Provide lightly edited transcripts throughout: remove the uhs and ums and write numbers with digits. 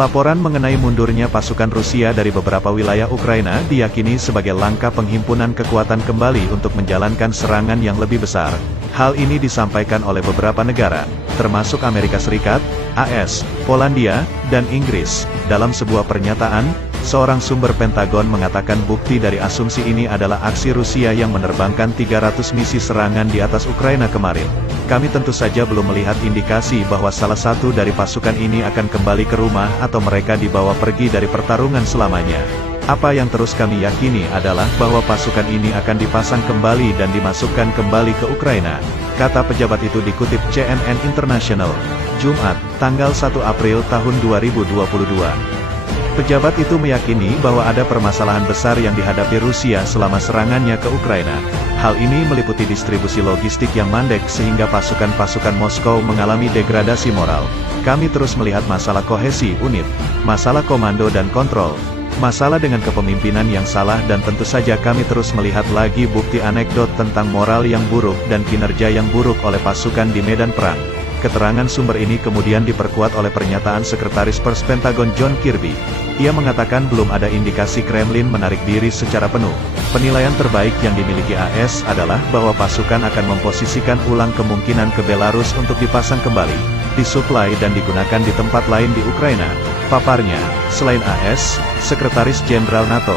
Laporan mengenai mundurnya pasukan Rusia dari beberapa wilayah Ukraina diyakini sebagai langkah penghimpunan kekuatan kembali untuk menjalankan serangan yang lebih besar. Hal ini disampaikan oleh beberapa negara, termasuk Amerika Serikat, AS, Polandia, dan Inggris. Dalam sebuah pernyataan, seorang sumber Pentagon mengatakan bukti dari asumsi ini adalah aksi Rusia yang menerbangkan 300 misi serangan di atas Ukraina kemarin. Kami tentu saja belum melihat indikasi bahwa salah satu dari pasukan ini akan kembali ke rumah atau mereka dibawa pergi dari pertarungan selamanya. Apa yang terus kami yakini adalah bahwa pasukan ini akan dipasang kembali dan dimasukkan kembali ke Ukraina, kata pejabat itu dikutip CNN International, Jumat, tanggal 1 April tahun 2022. Pejabat itu meyakini bahwa ada permasalahan besar yang dihadapi Rusia selama serangannya ke Ukraina. Hal ini meliputi distribusi logistik yang mandek sehingga pasukan-pasukan Moskow mengalami degradasi moral. Kami terus melihat masalah kohesi unit, masalah komando dan kontrol, masalah dengan kepemimpinan yang salah dan tentu saja kami terus melihat lagi bukti anekdot tentang moral yang buruk dan kinerja yang buruk oleh pasukan di medan perang. Keterangan sumber ini kemudian diperkuat oleh pernyataan Sekretaris Pers Pentagon John Kirby. Ia mengatakan belum ada indikasi Kremlin menarik diri secara penuh. Penilaian terbaik yang dimiliki AS adalah bahwa pasukan akan memposisikan ulang kemungkinan ke Belarus untuk dipasang kembali, disuplai dan digunakan di tempat lain di Ukraina. Paparnya, selain AS, Sekretaris Jenderal NATO,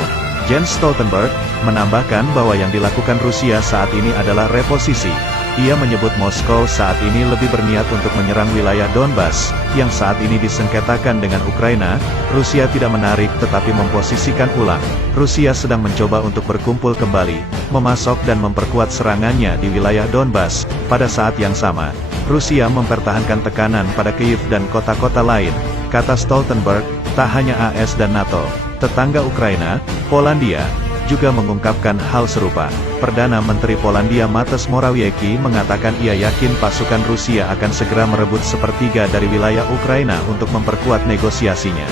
Jens Stoltenberg, menambahkan bahwa yang dilakukan Rusia saat ini adalah reposisi. Ia menyebut Moskow saat ini lebih berniat untuk menyerang wilayah Donbas, yang saat ini disengketakan dengan Ukraina. Rusia tidak menarik tetapi memposisikan ulang. Rusia sedang mencoba untuk berkumpul kembali, memasok dan memperkuat serangannya di wilayah Donbas. Pada saat yang sama, Rusia mempertahankan tekanan pada Kyiv dan kota-kota lain, kata Stoltenberg. Tak hanya AS dan NATO, tetangga Ukraina, Polandia, juga mengungkapkan hal serupa. Perdana Menteri Polandia Mateusz Morawiecki mengatakan ia yakin pasukan Rusia akan segera merebut sepertiga dari wilayah Ukraina untuk memperkuat negosiasinya.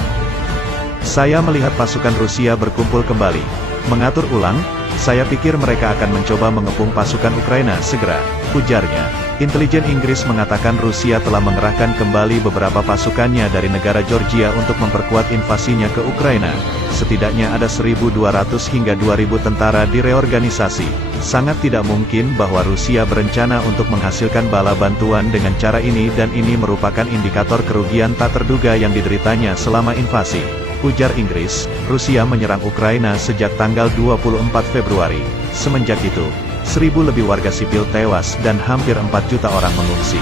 Saya melihat pasukan Rusia berkumpul kembali, mengatur ulang. Saya pikir mereka akan mencoba mengepung pasukan Ukraina segera, ujarnya. Intelijen Inggris mengatakan Rusia telah mengerahkan kembali beberapa pasukannya dari negara Georgia untuk memperkuat invasinya ke Ukraina. Setidaknya ada 1.200 hingga 2.000 tentara direorganisasi. Sangat tidak mungkin bahwa Rusia berencana untuk menghasilkan bala bantuan dengan cara ini dan ini merupakan indikator kerugian tak terduga yang dideritanya selama invasi. Ujar Inggris, Rusia menyerang Ukraina sejak tanggal 24 Februari. Semenjak itu, 1.000 lebih warga sipil tewas dan hampir 4 juta orang mengungsi.